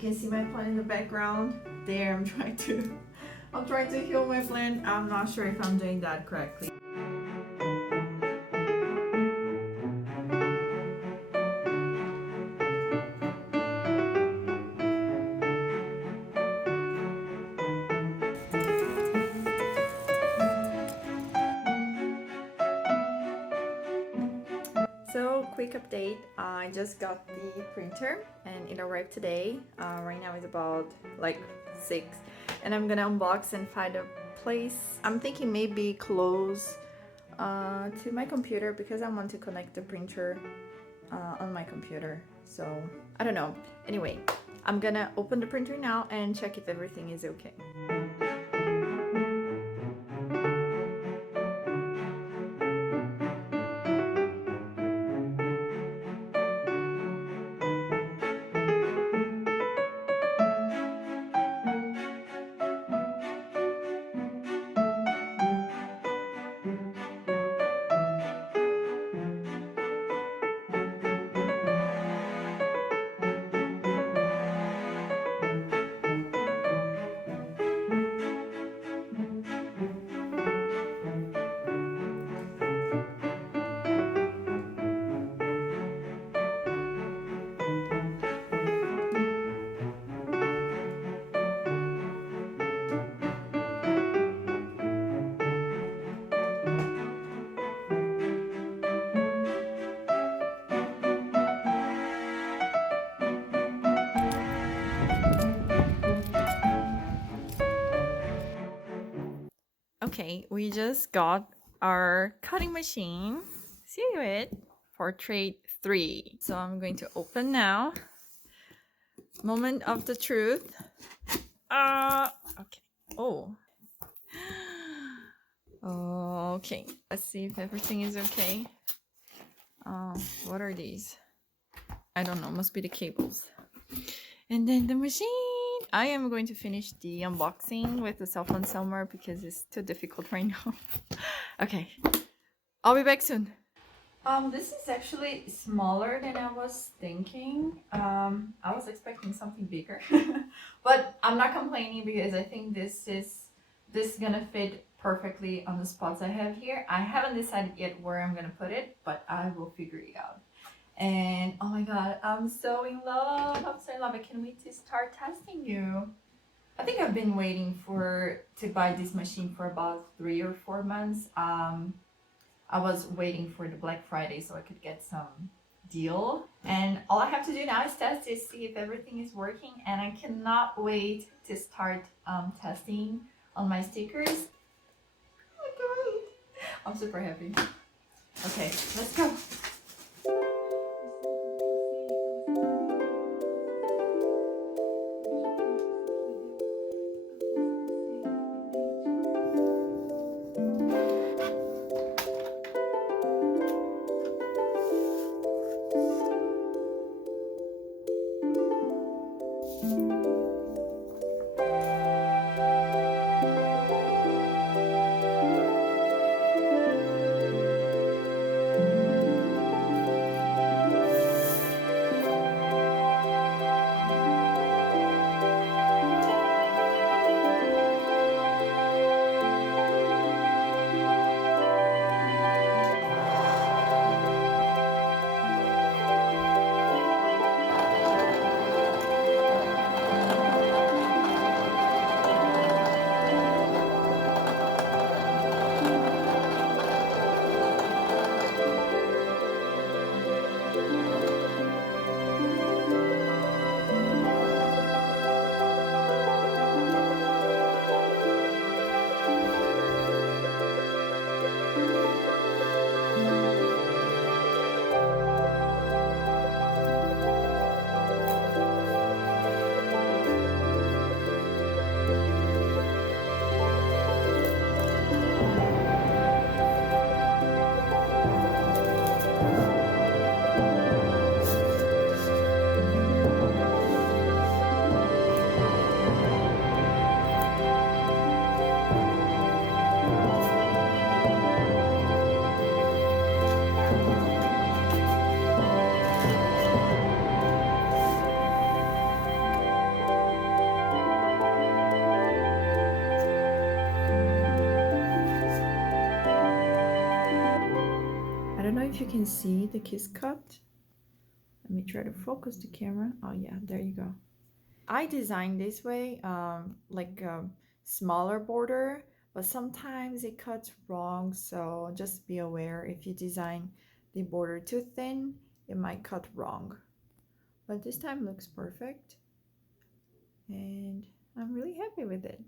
can see my plant in the background. There, I'm trying to heal my plant. I'm not sure if I'm doing that correctly. So, quick update, I just got the printer and it arrived today. Right now it's about like 6 and I'm gonna unbox and find a place. I'm thinking maybe close to my computer because I want to connect the printer on my computer. So, I don't know. Anyway, I'm gonna open the printer now and check if everything is okay. Okay, we just got our cutting machine. See it? Portrait 3. So I'm going to open now. Moment of the truth. Okay. Oh. Okay. Let's see if everything is okay. What are these? I don't know. Must be the cables. And then the machine. I am going to finish the unboxing with the cell phone somewhere because it's too difficult right now. Okay, I'll be back soon. This is actually smaller than I was thinking. I was expecting something bigger, but I'm not complaining because I think this is gonna fit perfectly on the spots I have here. I haven't decided yet where I'm gonna put it, but I will figure it out. And oh my god, I'm so in love. I'm so in love. I can't wait to start testing you. I think I've been waiting to buy this machine for about 3 or 4 months. I was waiting for the Black Friday so I could get some deal. And all I have to do now is test to see if everything is working. And I cannot wait to start testing on my stickers. Oh my god, I'm super happy. Okay, let's go. can see the kiss cut. Let me try to focus the camera. Oh yeah, there you go. I designed this way, like a smaller border, but sometimes it cuts wrong, so just be aware if you design the border too thin, it might cut wrong. But this time looks perfect, and I'm really happy with it.